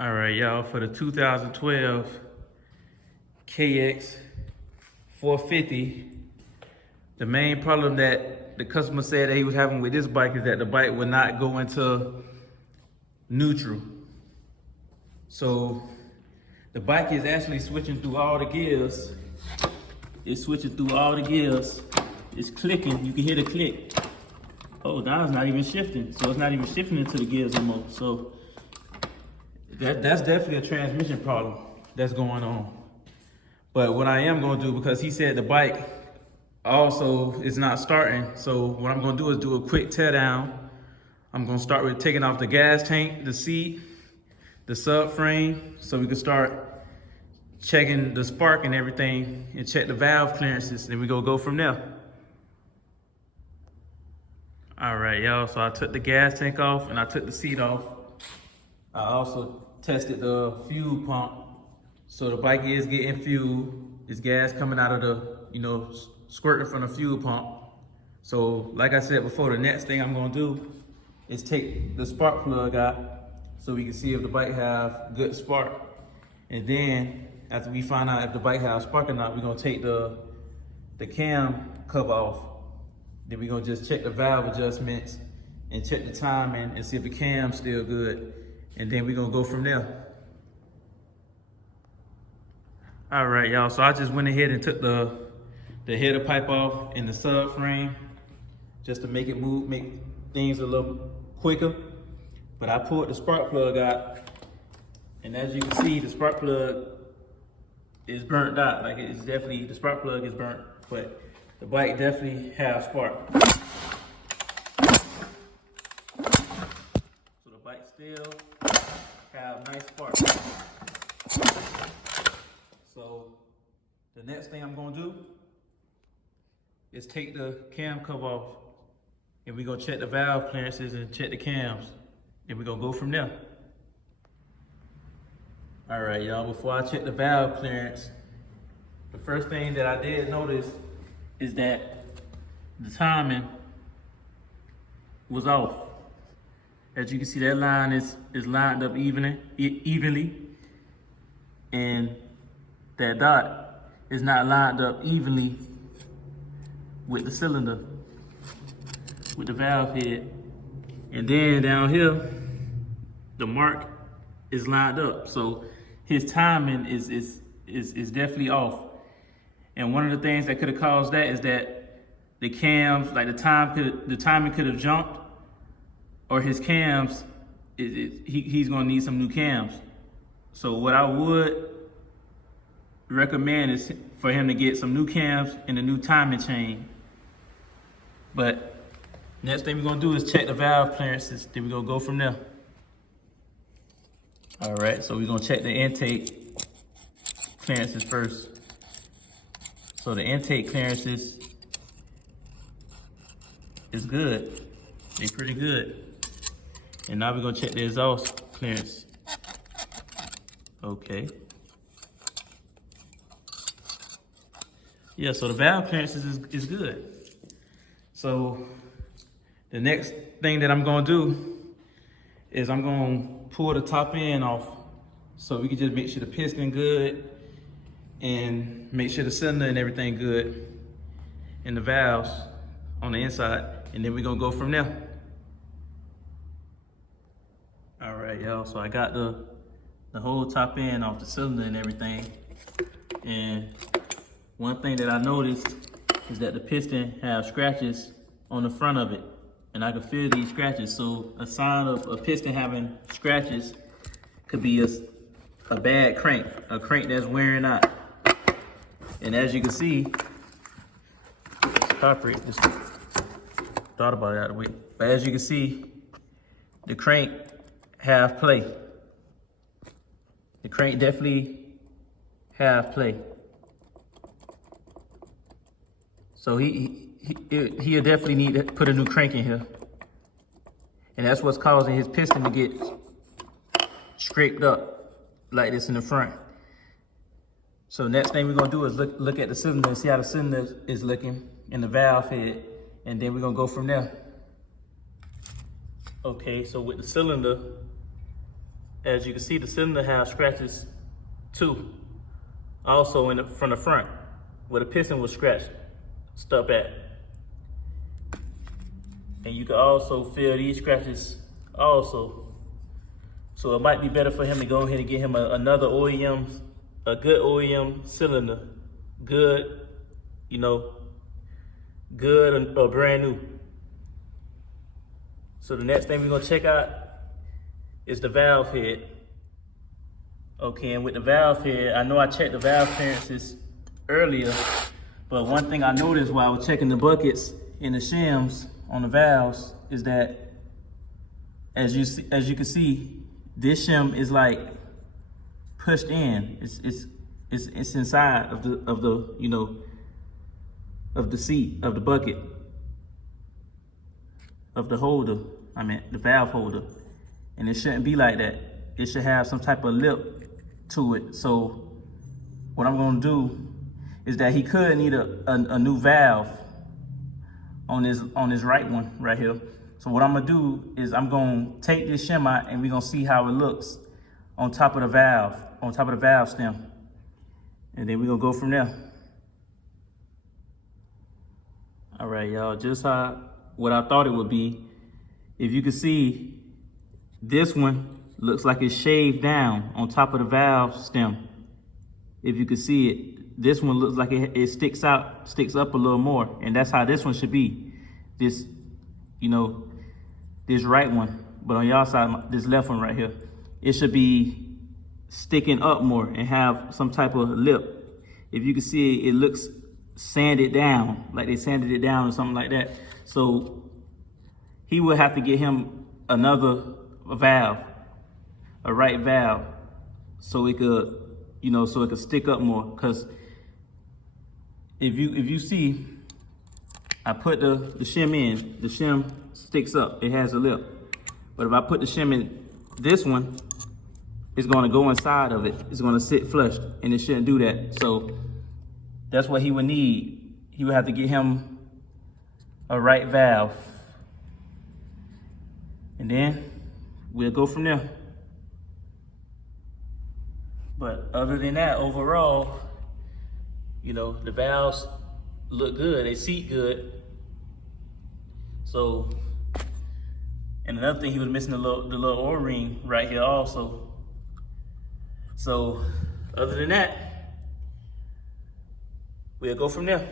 All right, y'all, for the 2012 kx450, the main problem that the customer said that he was having with this bike is that the bike would not go into neutral. So the bike is actually switching through all the gears. It's switching through all the gears. It's clicking, you can hear the click. Oh, now it's not even shifting. So it's not even shifting into the gears anymore. So that's definitely a transmission problem that's going on. But what I am gonna do, because he said the bike also is not starting, so what I'm gonna do is do a quick tear down. I'm gonna start with taking off the gas tank, the seat, the subframe, so we can start checking the spark and everything and check the valve clearances, and we go from there. All right, y'all, so I took the gas tank off and I took the seat off. I also tested the fuel pump. So the bike is getting fuel. It's gas coming out of the, squirting from the fuel pump. So like I said before, the next thing I'm gonna do is take the spark plug out so we can see if the bike have good spark. And then after we find out if the bike has spark or not, we're gonna take the cam cover off. Then we're gonna just check the valve adjustments and check the timing and see if the cam's still good. And then we're gonna go from there. All right, y'all, so I just went ahead and took the header pipe off and the subframe just to make it move, make things a little quicker. But I pulled the spark plug out, and as you can see, the spark plug is burnt out. Like, it's definitely, the spark plug is burnt, but the bike definitely has spark. So the bike still have nice spark. So the next thing I'm gonna do is take the cam cover off, and we're gonna check the valve clearances and check the cams, and we're gonna go from there. All right, y'all, before I check the valve clearance, the first thing that I did notice is that the timing was off. As you can see, that line is lined up evenly, and that dot is not lined up evenly with the cylinder, with the valve head. And then down here, the mark is lined up. So his timing is definitely off. And one of the things that could have caused that is that the cams, like the timing could have jumped, or his cams, he's gonna need some new cams. So what I would recommend is for him to get some new cams and a new timing chain. But next thing we're gonna do is check the valve clearances, then we're gonna go from there. All right, so we're gonna check the intake clearances first. So the intake clearances is good. They're pretty good. And now we're gonna check the exhaust clearance. Okay. Yeah, so the valve clearances is good. So the next thing that I'm gonna do is I'm gonna pull the top end off so we can just make sure the piston good and make sure the cylinder and everything good and the valves on the inside, and then we're gonna go from there. All right, y'all, so I got the whole top end off the cylinder and everything. And one thing that I noticed is that the piston has scratches on the front of it, and I can feel these scratches. So a sign of a piston having scratches could be a bad crank, a crank that's wearing out. And as you can see, just thought about it out of the way. But as you can see, the crank have play. The crank definitely have play. So he'll definitely need to put a new crank in here. And that's what's causing his piston to get scraped up like this in the front. So next thing we're gonna do is look at the cylinder and see how the cylinder is looking and the valve head, and then we're gonna go from there. Okay, so with the cylinder, as you can see, the cylinder has scratches too. Also from the front, where the piston was stuck at. And you can also feel these scratches also. So it might be better for him to go ahead and get him another OEM, a good OEM cylinder. Good, you know, good or brand new. So the next thing we're gonna check out is the valve head. Okay, and with the valve head, I know I checked the valve clearances earlier, but one thing I noticed while I was checking the buckets and the shims on the valves is that, as you can see, this shim is like pushed in. It's inside of the you know, of the seat of the bucket, of the holder. I mean the valve holder, and it shouldn't be like that. It should have some type of lip to it. So what I'm gonna do is that he could need a new valve on his right one right here. So what I'm gonna do is I'm gonna take this shim out and we're gonna see how it looks on top of the valve stem. And then we're gonna go from there. All right, y'all, just what I thought it would be. If you can see, this one looks like it's shaved down on top of the valve stem. If you can see it, this one looks like it sticks up a little more, and that's how this one should be. This, you know, this right one, but on y'all side, this left one right here, it should be sticking up more and have some type of lip. If you can see it, it looks sanded down, like they sanded it down or something like that. So he would have to get him another valve, a right valve, so it could, you know, so it could stick up more. Because if you see, I put the shim in, the shim sticks up, it has a lip. But if I put the shim in this one, it's gonna go inside of it. It's gonna sit flush, and it shouldn't do that. So that's what he would need. He would have to get him a right valve. And then we'll go from there. But other than that, overall, you know, the valves look good, they seat good. So, and another thing, he was missing the little O-ring right here also. So, other than that, we'll go from there.